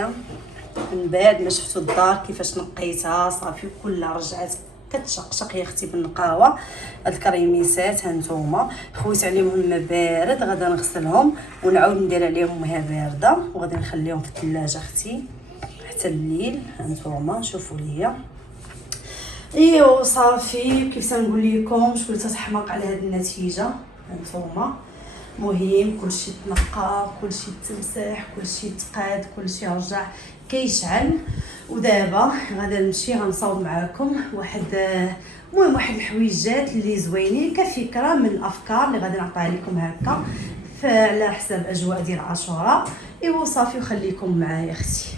هنايا من بعد ما شفتوا الدار كيفاش نقيتها صافي كلها رجعت كتشقشق يا اختي بالنقاوه. هاد الكريميسات هانتوما خويت عليهم الماء بارد، غادا نغسلهم ونعاود ندير عليهم ماء بارده وغادي نخليهم في الثلاجه اختي حتى الليل. هانتوما شوفوا ليا ايوا صافي كيف تنقول لكم شكون تتحماق على هاد النتيجه. هانتوما مهم كلشي تنقى، كلشي تمسح، كلشي تقاد، كلشي رجع كيشعل. ودابا غادا نمشي غنصاوب معاكم واحد المهم واحد الحويجات اللي زوينين كفكره من الافكار اللي غادي نعطيها لكم هكا على حساب اجواء ديال عاشوراء. ايوا صافي وخليكم معايا اختي.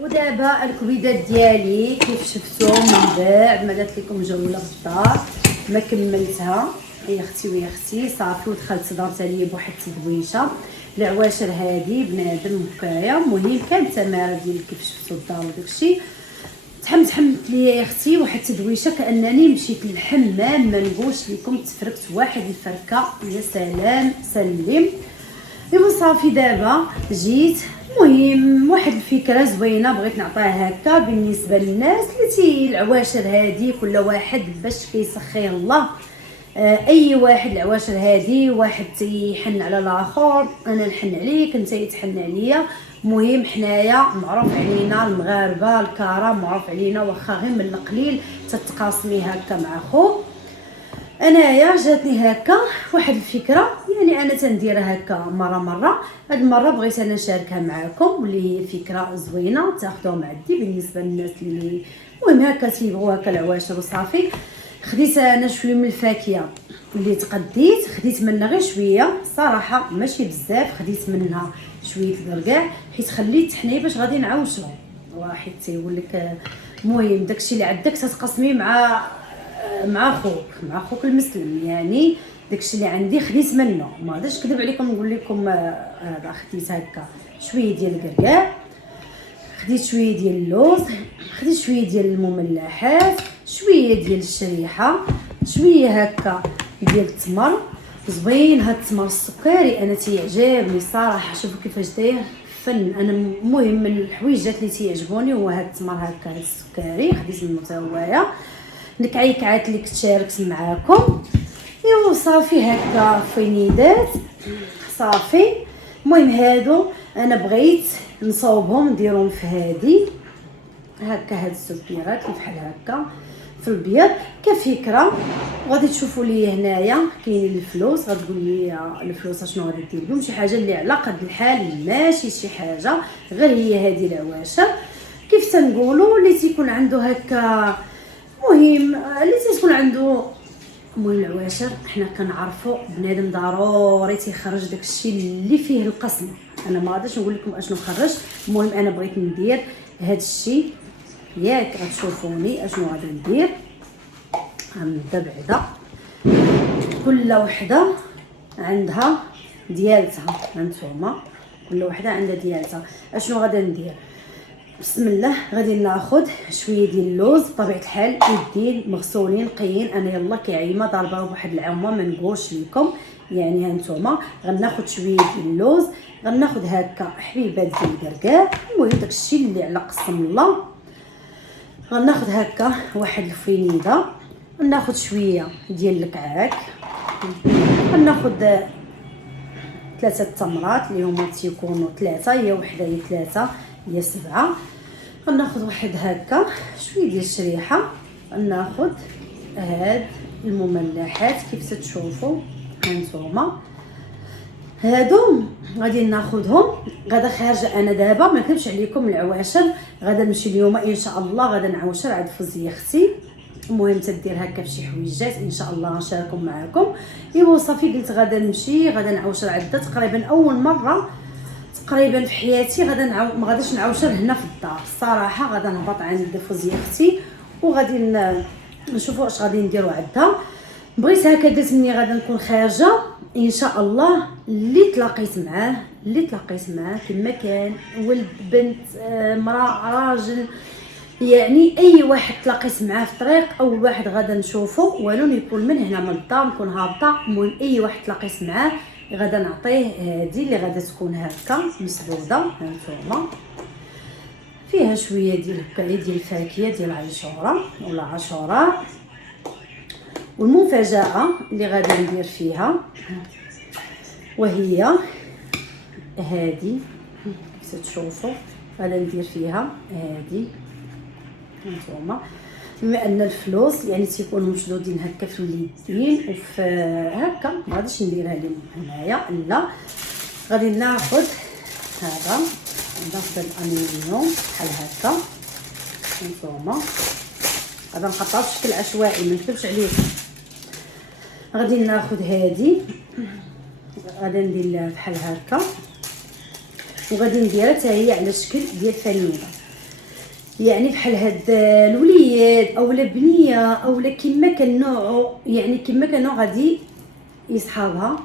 ودابا الكبيدات ديالي كيف شفتوا من بعد ما درت لكم جوله في الدار ما كملتها يا اختي ويا اختي صافي ودخلت درت عليا بواحد التدويشه. العواشر هادي بنادم هكايا مهم كان تماره ديال كيف شفتوا الدار وداكشي. تحمت ليا يا اختي واحد التدويشه كانني مشيت للحمام ما نقولش لكم تفركت واحد الفركه يا سلام سلم. ايوا صافي دابا جيت مهم واحد الفكره زوينه بغيت نعطيها هكا بالنسبه للناس اللي العواشر هادي كل واحد باش كيسخيه الله. اي واحد العواشر هادي واحد تيحن على الاخر، انا نحن عليك انت يتحن عليا. مهم حنايا معروف علينا المغاربه الكرم معروف علينا واخا غير من القليل تتقاسمي هكا مع خوك. انايا جاتني هكا واحد الفكره يعني انا تنديرها هكا مره هاد المره بغيت انا نشاركها معكم واللي فكره زوينه تاخذوها معدي بالنسبه للناس اللي المهم هكا تيبغوا هكا العواشر وصافي. خديت انا شويه من الفاكهه اللي تقديت، خديت منها غير شويه صراحه ماشي بزاف، خديت منها شويه الكركاع حيت خليت حنايا باش غادي نعاوشو واحد تيقول لك المهم داكشي اللي عندك تتقسمي مع خوك المسلم. يعني داكشي اللي عندي خديت منه ما غاديش نكذب عليكم نقول لكم هذا خديت هكا شويه ديال الكركاع، خديت شويه ديال اللوز، خديت شويه ديال المملحات، شويه ديال الشريحه، شويه هكا ديال التمر زوين. هاد التمر السكري انا تيعجبني صراحه، شوفوا كيفاش داير فن. انا المهم من الحويجات اللي تيعجبوني هو هاد التمر هكا السكري خديت منه حتى هوايا نكعيكعات اللي كنت شاركت معاكم. ايوا صافي هكا فينيدات صافي. المهم هادو انا بغيت نصاوبهم نديرهم في هادي هكا هاد السكيرات اللي بحال هكا في البيض كفكره. وغادي تشوفوا لي هنايا كاين الفلوس، غتقول لي الفلوس شنو غادي دير بهم، شي حاجه اللي على قد الحال ماشي شي حاجه غير هي هذه العواشر كيف تنقولوا اللي تيكون عنده هكا مهم اللي تيكون عنده المهم العواشر. حنا كنعرفوا بنادم ضروري تيخرج داكشي اللي فيه القسم. انا ما غاديش نقول لكم اشنو خرج، المهم انا بغيت ندير هذا الشيء ياك غتشوفوني اشنو غادي ندير. غنبدا بعدا كل وحده عندها ديالتها، هانتوما كل وحده عندها ديالتها. اشنو غادي ندير بسم الله؟ غادي ناخذ شويه ديال اللوز بطبيعه الحال يدين مغسولين نقيين. انا يلا كعيمه ضاربه بواحد العومه ما نقولش لكم يعني. هانتوما غناخذ شويه ديال اللوز، غناخذ هكا حبيبات ديال الكركاع، المهم داكشي اللي على قسم الله. غناخذ هكا واحد الفينيده، غناخذ شويه ديال الكعاك، غناخذ 3 تمرات اللي هما تيكونوا 3، هي وحده هي 3 هي 7. غناخذ واحد هكا شويه ديال الشريحه، غناخذ هاد المملحات كيف تتشوفوا هانتوما. هادو غادي ناخذهم غادا خارجه. انا دابا ما نكذبش عليكم العواشر غادا نمشي اليوم ان شاء الله غادا نعوشر عند فوزيه اختي. المهم تدير هكا فشي حويجات ان شاء الله نشاركهم معكم. ايوا صافي قلت غادا نمشي غادا نعوشر عندها تقريبا اول مره تقريبا في حياتي غادا ما غاديش نعوشر هنا في الدار الصراحه. غادا نهبط عند فوزيه اختي وغادي نشوفوا اش غادي نديروا عندها. بغيت هكا درت مني غادا نكون خارجه ان شاء الله. اللي تلاقيت معاه كما كان ولد بنت مراه راجل يعني اي واحد تلاقيت معاه في الطريق اول واحد غادا نشوفه ولو يكون من هنا من الدار نكون هابطه. المهم اي واحد تلاقيت معاه غادا نعطيه هذه اللي غادا تكون هكا مسدوده هانتوما. فيها شويه ديال هكايا ديال الفاكهه ديال عاشوره ولا عاشوراء. والمفاجاه اللي غادي ندير فيها وهي هادي، كيف تشوفوا غادي ندير فيها هادي هانتوما. بما ان الفلوس يعني تيكونوا مشدودين هكا في اليدين وفي هكا، ما غاديش نديرها لهم هنايا، لا غادي ناخذ هذا، ناخذ الالومنيوم بحال هكا هانتوما. غادي نقطعو بشكل عشوائي ما نكتبش عليكم. غادي ناخذ هادي، غادي ندير لها بحال هكا، وغادي نديرها حتى هي على شكل ديال فانيله، يعني بحال هاد الوليد اولا بنيه اولا كما كان نوعو، يعني كما كانوا غادي يصحابها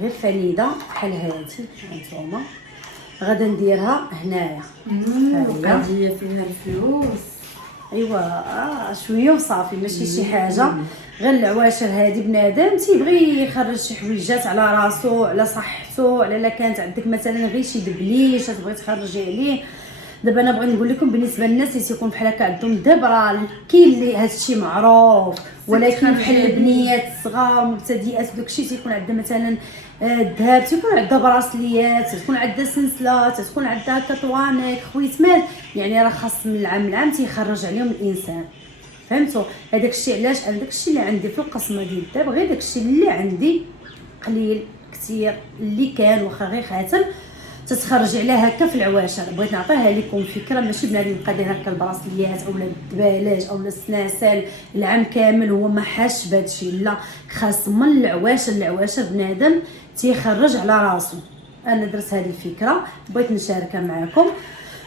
غير فانيله بحال هادي هانتوما. غادي نديرها هنايا. القضيه فيها الفلوس. ايوا شويه وصافي، ماشي شي حاجه. غير العواشر هادي بنادم تيبغي يخرج شي حويجات على راسو على صحته، على لا كانت عندك مثلا غير شي دبليش تبغي تخرجي عليه. دابا انا بغيت نقول لكم بالنسبه للناس اللي تيكون بحال هكا عندهم دبره، كاين اللي هادشي معروف، ولكن بحال البنيات الصغار مبتدئات وداكشي تيكون عندها مثلا الذهب، تيكون عندها براسليات، تكون عندها سنسلات، تكون عندها كطوانيك خويتمات، يعني راه خاص من العام لعام تيخرج عليهم الانسان. فهمتوا؟ هذاك الشيء علاش انا داك الشيء اللي عندي في القسمه ديال الذهب غير داك الشيء اللي عندي قليل كثير اللي كان واخا غير خاتم تتخرج عليها هكا في العواشر. بغيت نعطيها لكم فكره، ماشي بنادم يبقى داير هكا البراسليات اولا الدبالاج اولا السناسل العام كامل هو ما حاش بهذا الشيء، لا خاص من العواشر بنادم تيخرج على راسو. انا درت هذه الفكره بغيت نشاركها معكم،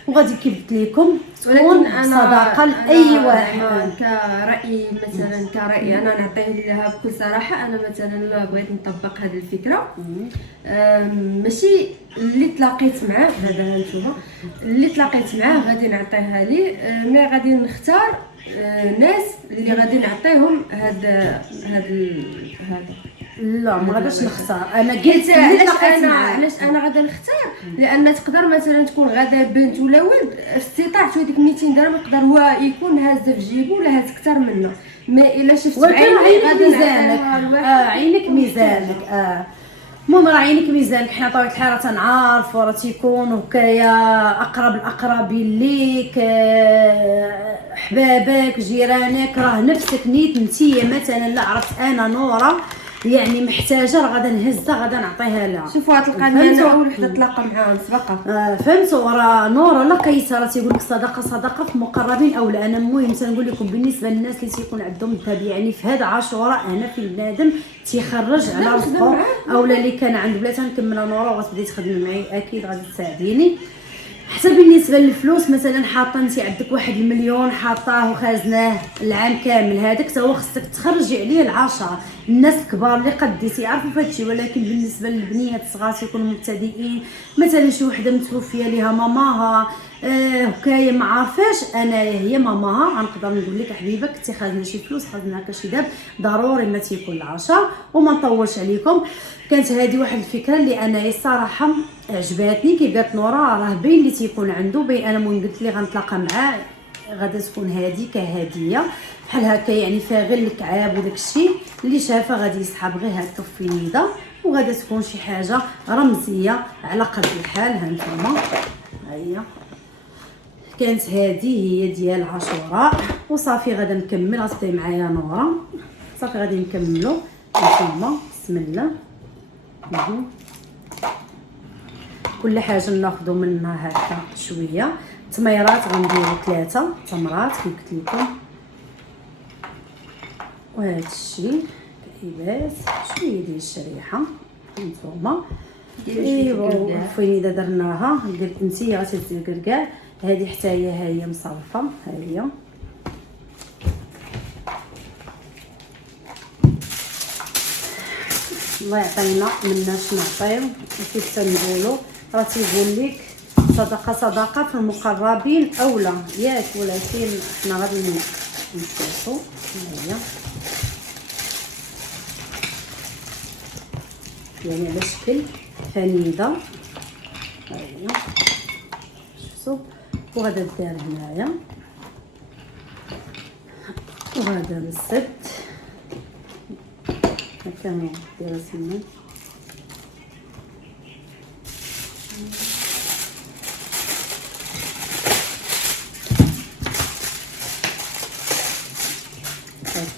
وغادي كيف قلت لكم تكون صداقه لاي واحد. كرأي مثلا كرأي انا نعطيه لها بكل صراحه. انا مثلا بغيت نطبق هذه الفكره، ماشي اللي تلاقيت معاه هذا هانتوما اللي تلاقيت معاه غادي نعطيها ليه، مي غادي نختار ناس اللي غادي نعطيهم هذا لا ما غاديش نختار. انا قلت علاش انا غادا نختار، لان تقدر مثلا تكون غادا بنت ولا ولد في استطاعته هذيك 200 درهم يقدر هو يكون هازه في جيبو ولا هاز اكثر منه. ما الا شفت عينك ميزانك عينك ميزانك المهم راه عينك ميزانك. حنا طبيعه الحال راه تنعرفوا راه تيكون هكايا اقرب الاقربين ليك، حبابك جيرانك، راه نفسك نيت نتيا مثلا لا عرفت انا نوره يعني محتاجه راه غادا نهزها غادا نعطيها لها. شوفوا غتلقاني انا اول وحده تلاقى معاها مسبقه. فهمتوا؟ راه نوره لقيتها راه تيقول لك صداقه في المقربين او لا. انا المهم تنقول لكم بالنسبه للناس اللي تيكون عندهم الذهب يعني في هذا عاشوراء هنا في بنادم تيخرج على رزقه، اولا اللي كان عند بلا تنكملها نوره وغتبداي تخدمي معايا اكيد غادي تساعديني. حتى بالنسبه للفلوس مثلا حاطه انت عندك 1 مليون حاطاه وخازناه العام كامل، هذاك تا هو خصك تخرجي عليه العشرة. الناس الكبار اللي قديتي يعرفوا فهادشي، ولكن بالنسبه للبنيات الصغار تيكونوا مبتدئين مثلا شي وحده متوفيه ليها ماماها هكايا ما عارفاش انايا هي ماماها، غنقدر نقول لك حبيبه كنتي خازنه شي فلوس خازنه هكا شي داب ضروري ما تيكون العشاء. وما نطولش عليكم، كانت هذه واحد الفكره اللي انايا الصراحه عجباتني. كي قالت نورا راه باين اللي تيكون عنده باين، انا مهم قلت لي غنتلاقى معاه غادا تكون هذه كهديه بحال هكا يعني فيها غير الكعاب وداك الشيء اللي شافه غادي يسحب غير هكا في نيده، وغادا تكون شي حاجه رمزيه على قد الحال. هانتوما ها هي كانت هذه هي ديال عاشوراء وصافي. غادا نكمل غتبقاي معايا نورا صافي غادي نكملوا هانتوما بسم الله. كل حاجه ناخذ منها هكا شويه. تميرات غنديروا 3 تمرات كيف قلت لكم، وهذا الشيء كعيبات شويه ديال الشريحه هانتوما. ايوا فين اذا درناها انتي غتهزي الكركاع هذه حتى هي مصرفه. ها هي الله يعطينا مناش نعطيو كيف تنقولوا. راه تيقول لك صدقه في المقربين اولى ياك، ولكن حنا غادي نشوفوا. هي يعني على شكل فنيده. ها هي شفتوا وغادا دار هنايا وغادا نسد هكا ندير سمن كانت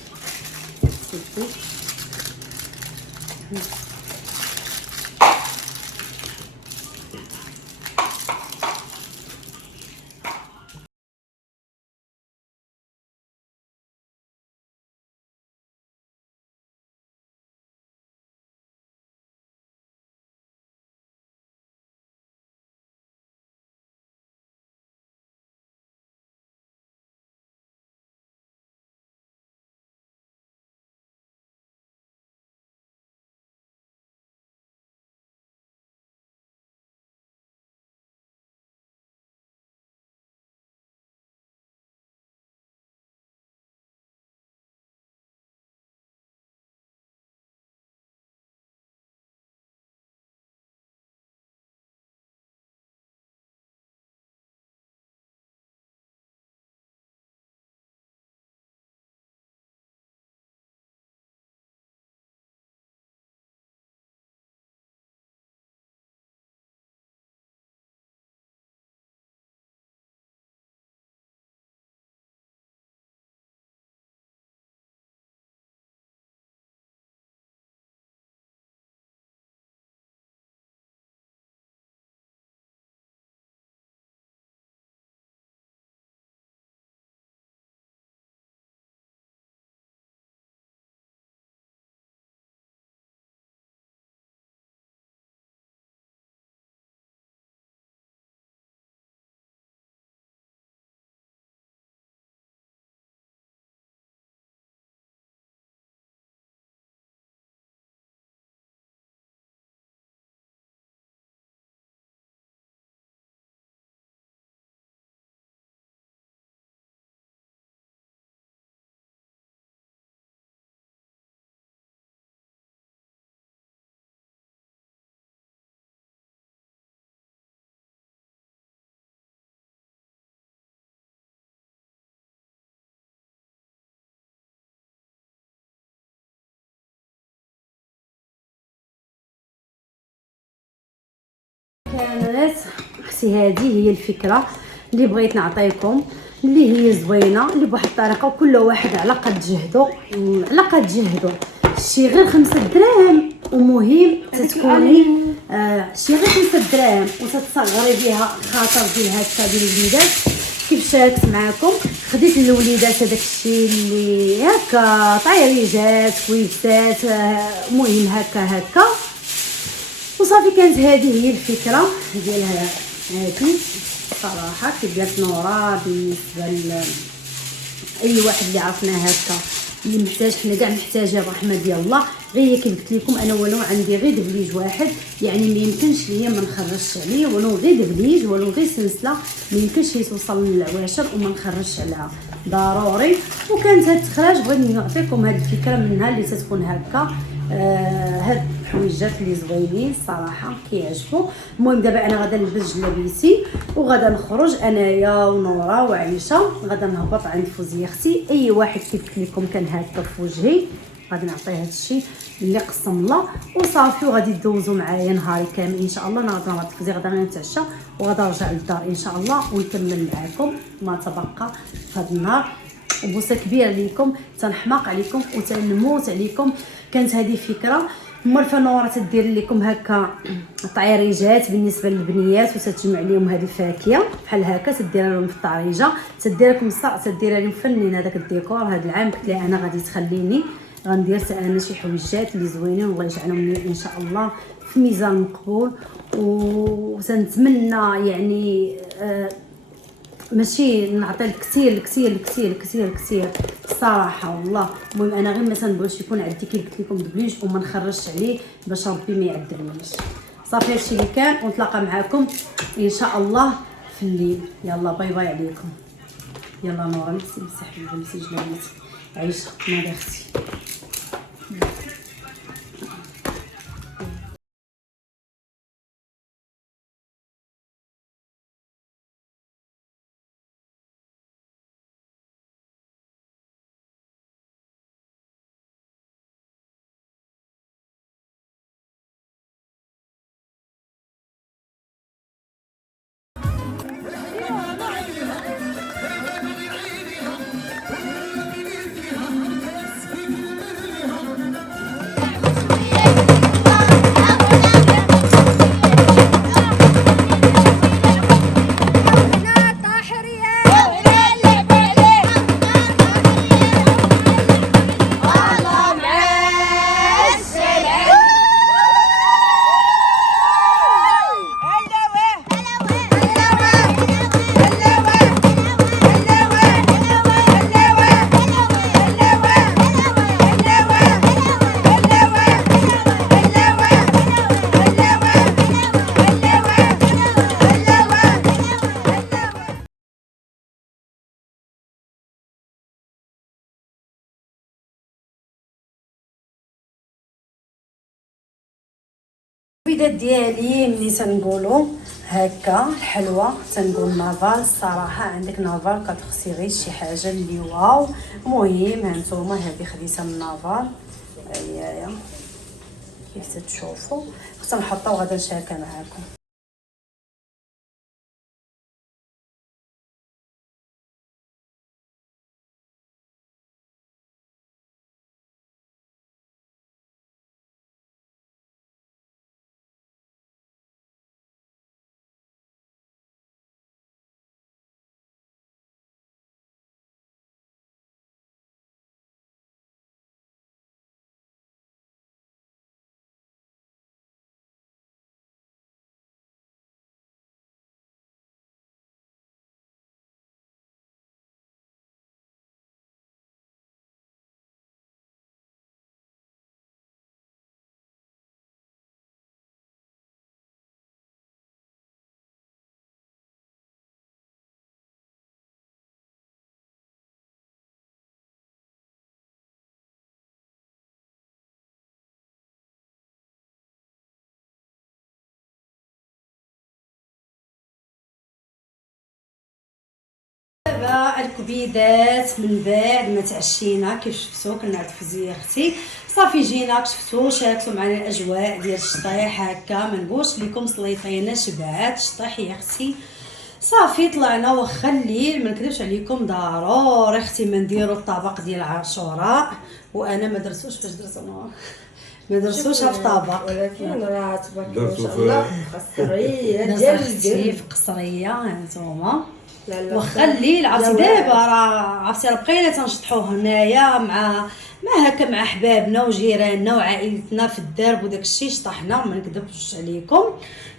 اختي. هذه هي الفكره اللي بغيت نعطيكم، اللي هي زوينه، اللي بواحد الطريقه، وكل واحد على قد جهده. على قد جهده شي غير 5 دراهم، ومهم تتكوني شي غير 5 دراهم وتتصغري بها خاطر ديال هكا ديال الوليدات. كيف شاركت معكم، خديت للوليدات هذاك الشيء اللي هكا طايريجات كويسات، مهم هكا وصافي. كانت هذه هي الفكره ديالها هذه صراحه. كيف قالت نورا، بالنسبه لاي واحد اللي عرفنا هكا اللي محتاج، حنا كاع محتاجين الرحمه ديال الله. غير كيف قلت لكم انا، ولو عندي غير دبليج واحد، يعني ما يمكنش ليا ما نخرجش عليه، ولو غير دبليج ولو غير سلسله، ما يمكنش توصل للعواشر وما نخرجش عليها، ضروري. وكانت هاد التخراج بغيت نعطيكم هاد الفكره منها اللي تتكون هكا. هاد الحويجات اللي زوينين صراحه كيعجبوا. المهم دابا انا غادا نلبس جلابيتي وغادا نخرج انايا ونورا وعيشه، غادا نهبط عند فوزيه اختي. اي واحد كيف قلت لكم كان هكا في وجهي غادي نعطيه هذا الشيء اللي قسم الله وصافي. وغادي تدوزوا معايا نهاري كامل ان شاء الله. انا غادا نهبط فوزيه، غادا نتعشى وغادا نرجع للدار ان شاء الله، ونكمل معكم ما تبقى في هذا النهار. وبوسه كبيره ليكم، تنحماق عليكم وتنموت عليكم. كانت هذه فكره. مولفه نورا تدير لكم هكا طعيريجات بالنسبه للبنيات، وتتجمع لهم هذه الفاكهه بحال هكا، تدير لهم في الطريجه، تدير لكم تدير لهم فنين هذاك الديكور. هذا العام قلت لها انا غادي تخليني غندير انا شي حويجات اللي زوينين، والله يجعلهم لي ان شاء الله في ميزان مقبول. وسنتمنى يعني ماشي نعطي كثير كثير كثير كثير كثير الصراحه والله. المهم انا غير ما تنبغيش يكون عندي كيف قلت لكم دبليج وما نخرجش عليه باش ربي ما يعذبنيش. صافي هادشي اللي كان، ونتلاقى معكم ان شاء الله في الليل. يلا باي باي عليكم. يلا نورا نفسي مسح لي جلابيتي. عيشه ناضي اختي. الكبيدات ديالي ملي تنقولوا هكا الحلوه تنقول نافال. الصراحه عندك نافال كتخصي غير شي حاجه اللي واو. المهم هانتوما هذه خديتها من نافال، هيايا كيف تشوفوا. خصنا نحطو غادا نشاركها معاكم. دابا الكبيدات من بعد ما تعشينا كيف شفتوا كنعرفوا زي اختي صافي جينا شفتوا شاركتوا معنا الاجواء ديال الشطيح هكا. ما نقولش لكم سليطينا شبعات الشطيح يا اختي. صافي طلعنا واخا الليل ما نكذبش عليكم ضروري اختي ما نديروا الطبق ديال عاشوراء. وانا ما درتوش فاش درت انا ما درتوش في طبق، ولكن راه تبارك ما شاء الله قصريه ديال اختي في قصريه هانتوما. واخا الليل عرفتي دابا راه بقينا تنشطحو هنايا مع هكا مع حبابنا وجيراننا وعائلتنا في الدرب وداك الشيء شطحنا ما نكذبش عليكم.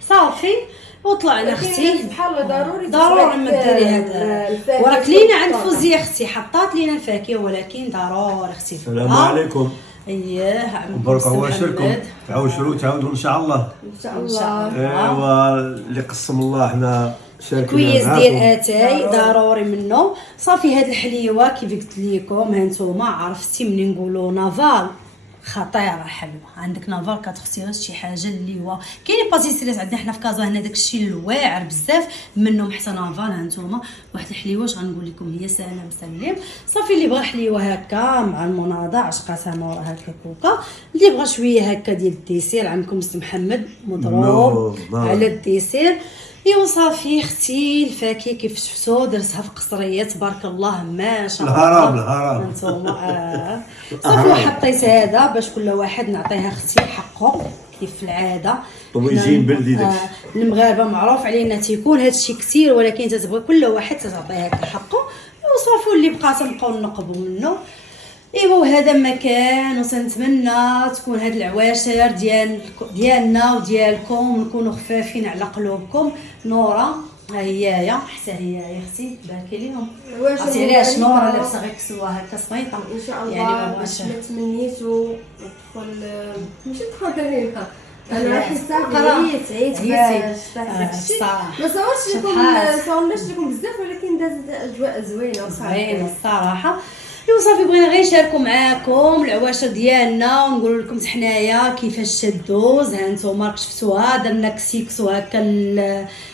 صافي وطلعنا اختي بحال ضروري ما ديري هذا وراك لينا عند فوزيه اختي حطات لينا الفاكهه ولكن ضروري اختي. السلام عليكم. اييه مبروك عواشركم تعاودوا ان شاء الله. ان شاء الله. ايوا اللي قسم الله حنا شاركنا كويس معاكم. ديال اتاي ضروري منه. صافي هاد الحليوه كيف قلت لكم هانتوما عرفتي ملي نقولوا نافال خطيره حلوه. عندك نافال كتخصي غير شي حاجه اللي هو كاين باتيسريات عندنا حنا في كازا هنا داكشي الواعر بزاف منهم حتى نافال. هانتوما واحد الحليوه اش غنقول لكم هي سهله مسلم. صافي اللي بغى حليوه هكا مع المناضه عشقاتها نورا هكا كوكا. اللي بغى شويه هكا ديال الديسير عندكم سي محمد مضروب على الديسير. ايوا صافي اختي الفاكهه كيف شفتوا درتها في قصريه تبارك الله ما شاء الله. الهرم انتوما صافي حطيت هذا باش كل واحد نعطيها اختي حقه كيف في العاده. طويجين بلدي داك المغاربه معروف علينا تيكون هادشي كثير ولكن تتبغي كل واحد تعطيه هكا حقه. وصافي اللي بقى تنبقاو نقبوا منه. ايوا وهذا مكان وسنتمنى تكون هاد العواشر ديالنا وديالكم نكونوا خفافين على قلوبكم. نورا هيايا حتى هي يا اختي باركي ليهم. عرفتي علاش نورا لابسه غير كسوه هكا صغيطه ان شاء الله يعني باش ما تمنيتو ندخل ماشي ندخل عليها انا راح نسافر عييت ما صورناش لكم بزاف ولكن دازت اجواء زوينه الصراحه. وصافي بغينا غير نشاركوا معاكم العواشر ديالنا ونقول لكم حنايا كيفاش تدوز. ها نتوما شفتوها درنا كسيكس وهكا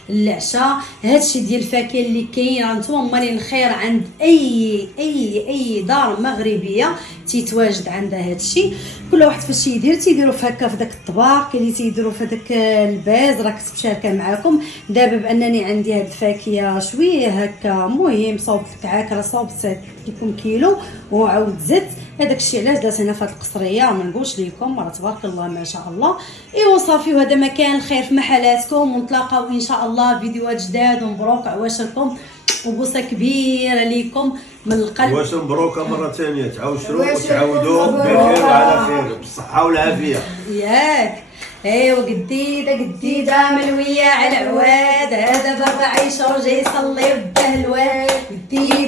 العشاء. هادشي ديال الفاكهه اللي كاين هانتوما مالين الخير عند اي دار مغربيه تيتواجد عندها هادشي. كل واحد فاش يدير تيديروا في هكا في داك الطباق كاين اللي تيديروا في داك الباز. راه كنت مشاركه معاكم دابا بانني عندي هاد الفاكهه شويه هكا. مهم صوبت الكعاك راه صوبت لكم كيلو وعاود زدت هذاك الشيء علاش درت هنا في هاد القصريه. ما نقولش لكم راه تبارك الله ما شاء الله. ايوا صافي وهذا مكان الخير في محلاتكم ونتلاقاو ان شاء الله فيديوهات جداد. ومبروك عواشركم وبوسه كبيره ليكم من القلب. واش مبروكه مره ثانيه تعاوشروا وتعاودوا بخير وعلى خير بالصحه والعافيه ياك. ايوا قديده ملويه على عواد هذا بابا عيشه وجاي يصلي وده الواد.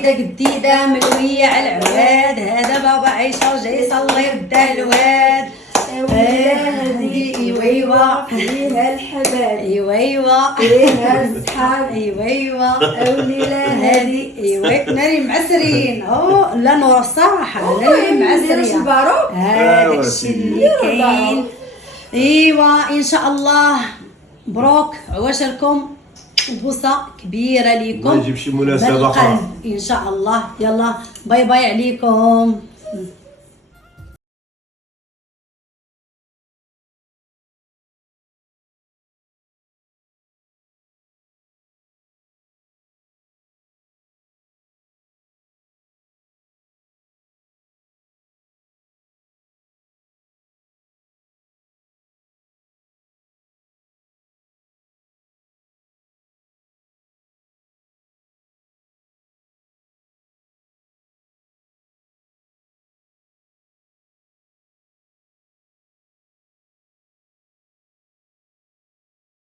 قديده ملويه على عواد هذا بابا عيشه وجاي يصلي وده الواد. هذه ايوا فيها الحباب ايوا فيها الصحاب ايوا اوليلا هذه ايوا ناري معسرين. او لا نور الصراحه ناري معسرين البارو هذاك الشيء اللي كاين. ايوا ان شاء الله مبروك عواشركم، بوسه كبيره ليكم الله يجيب شي مناسبه اخرى بالقلب ان شاء الله. يلا باي باي عليكم.